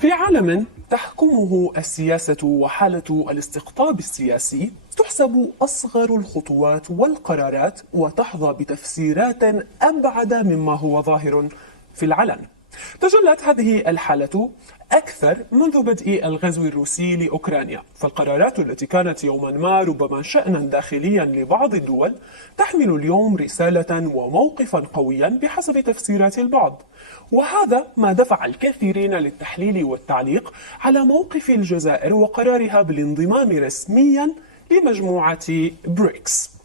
في عالم تحكمه السياسة وحالة الاستقطاب السياسي، تحسب أصغر الخطوات والقرارات وتحظى بتفسيرات أبعد مما هو ظاهر في العلن. تجلت هذه الحالة أكثر منذ بدء الغزو الروسي لأوكرانيا، فالقرارات التي كانت يوما ما ربما شأنا داخليا لبعض الدول تحمل اليوم رسالة وموقفا قويا بحسب تفسيرات البعض. وهذا ما دفع الكثيرين للتحليل والتعليق على موقف الجزائر وقرارها بالانضمام رسميا لمجموعة بريكس.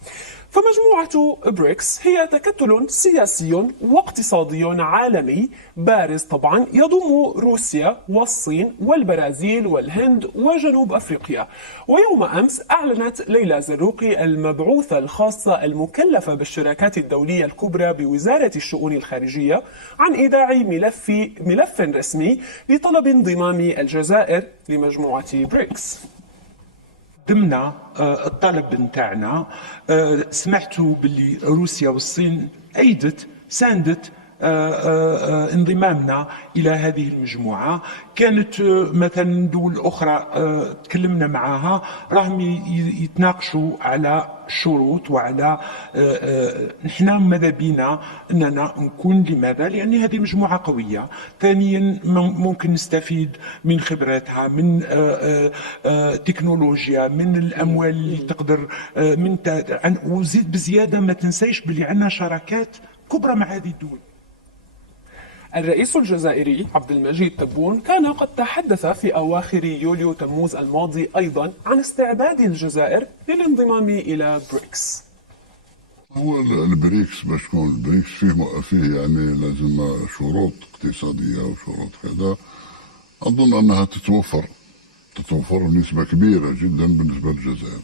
فمجموعة بريكس هي تكتل سياسي واقتصادي عالمي بارز طبعا، يضم روسيا والصين والبرازيل والهند وجنوب أفريقيا. ويوم أمس أعلنت ليلى زروقي المبعوثة الخاصة المكلفة بالشراكات الدولية الكبرى بوزارة الشؤون الخارجية عن إيداع ملف رسمي لطلب انضمام الجزائر لمجموعة بريكس. ضمن الطلب نتاعنا سمعتوا باللي روسيا والصين ساندت انضمامنا إلى هذه المجموعة. كانت مثلا دول أخرى تكلمنا معها راهم يتناقشوا على شروط وعلى نحن ماذا بينا أننا نكون. لماذا؟ لأن هذه مجموعة قوية. ثانيا ممكن نستفيد من خبراتها، من تكنولوجيا، من الأموال اللي تقدر وزيد بزيادة ما تنسيش بلي عندنا شراكات كبرى مع هذه الدول. الرئيس الجزائري عبد المجيد تبون كان قد تحدث في أواخر يوليو تموز الماضي أيضا عن استعداد الجزائر للانضمام إلى بريكس. هو البريكس باش تكون البريكس فيه يعني لازم شروط اقتصادية وشروط كذا. أظن أنها تتوفر بنسبة كبيرة جدا بالنسبة للجزائر.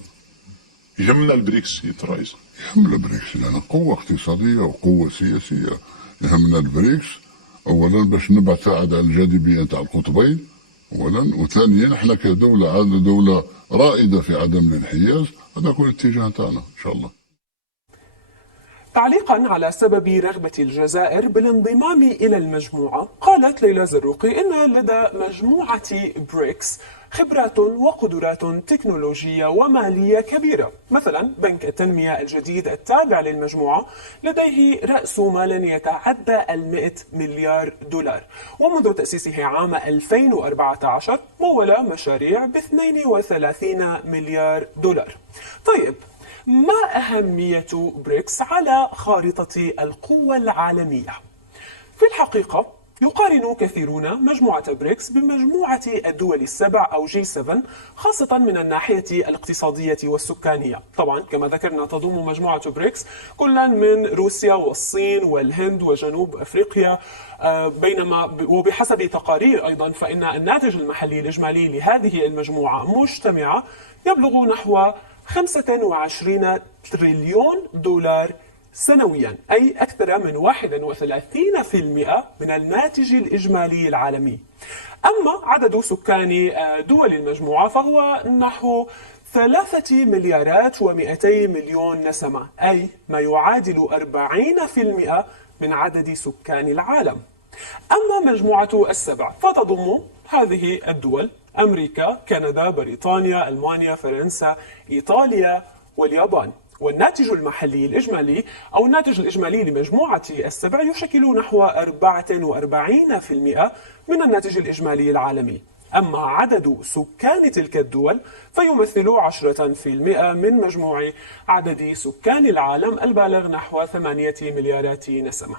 يهمنا البريكس يا رئيس؟ يهمنا البريكس لأن قوة اقتصادية وقوة سياسية. يهمنا البريكس اولا باش نبعث على الجاذبيه نتاع القطبين اولا، وثانيا احنا كدوله دوله رائده في عدم الانحياز. هذا كل الاتجاه نتاعنا ان شاء الله. تعليقا على سبب رغبة الجزائر بالانضمام إلى المجموعة، قالت ليلى زروقي إن لدى مجموعة بريكس خبرات وقدرات تكنولوجية ومالية كبيرة. مثلا بنك التنمية الجديد التابع للمجموعة لديه رأس مال يتعدى 100 مليار دولار، ومنذ تأسيسه عام 2014 مول مشاريع ب 32 مليار دولار. طيب، ما أهمية بريكس على خارطة القوة العالمية؟ في الحقيقة يقارن كثيرون مجموعة بريكس بمجموعة الدول السبع أو G7، خاصة من الناحية الاقتصادية والسكانية. طبعا كما ذكرنا تضم مجموعة بريكس كلا من روسيا والصين والهند وجنوب أفريقيا، بينما وبحسب تقارير أيضا فإن الناتج المحلي الإجمالي لهذه المجموعة مجتمعة يبلغ نحو 25 تريليون دولار سنويا، أي أكثر من 31% من الناتج الإجمالي العالمي. أما عدد سكان دول المجموعة فهو نحو 3 مليارات و200 مليون نسمة، أي ما يعادل 40% من عدد سكان العالم. أما مجموعة السبع فتضم هذه الدول: أمريكا، كندا، بريطانيا، ألمانيا، فرنسا، إيطاليا واليابان. والناتج المحلي الإجمالي أو الناتج الإجمالي لمجموعة السبع يشكل نحو 44% من الناتج الإجمالي العالمي. أما عدد سكان تلك الدول فيمثل 10% من مجموع عدد سكان العالم البالغ نحو 8 مليارات نسمة.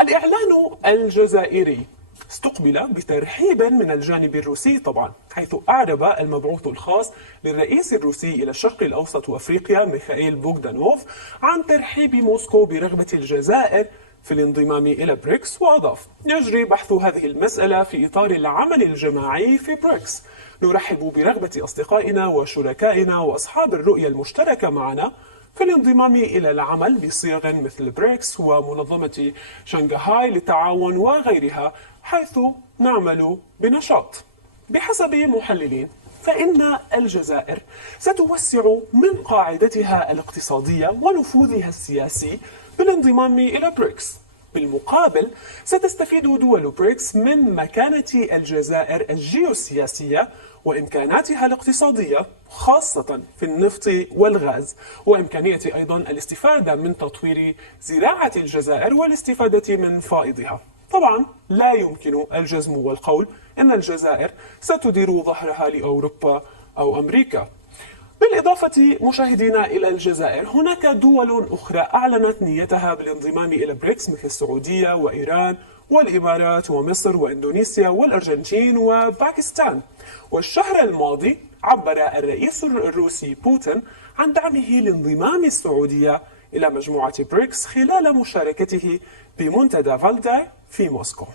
الإعلان الجزائري استقبل بترحيب من الجانب الروسي طبعا، حيث أعرب المبعوث الخاص للرئيس الروسي إلى الشرق الأوسط وأفريقيا ميخائيل بوغدانوف عن ترحيب موسكو برغبة الجزائر في الانضمام إلى بريكس، وأضاف: يجري بحث هذه المسألة في إطار العمل الجماعي في بريكس. نرحب برغبة أصدقائنا وشركائنا وأصحاب الرؤية المشتركة معنا في الانضمام إلى العمل بصيغ مثل بريكس ومنظمة شنغهاي للتعاون وغيرها، حيث نعمل بنشاط. بحسب محللين فإن الجزائر ستوسع من قاعدتها الاقتصادية ونفوذها السياسي بالانضمام إلى بريكس، بالمقابل ستستفيد دول بريكس من مكانة الجزائر الجيوسياسية وإمكاناتها الاقتصادية خاصة في النفط والغاز، وإمكانية أيضا الاستفادة من تطوير زراعة الجزائر والاستفادة من فائضها. طبعا لا يمكن الجزم والقول أن الجزائر ستدير ظهرها لأوروبا أو أمريكا. بالإضافة مشاهدينا إلى الجزائر، هناك دول أخرى أعلنت نيتها بالانضمام إلى بريكس مثل السعودية وإيران والإمارات ومصر وإندونيسيا والأرجنتين وباكستان. والشهر الماضي عبر الرئيس الروسي بوتين عن دعمه لانضمام السعودية إلى مجموعة بريكس خلال مشاركته بمنتدى فالداي في موسكو.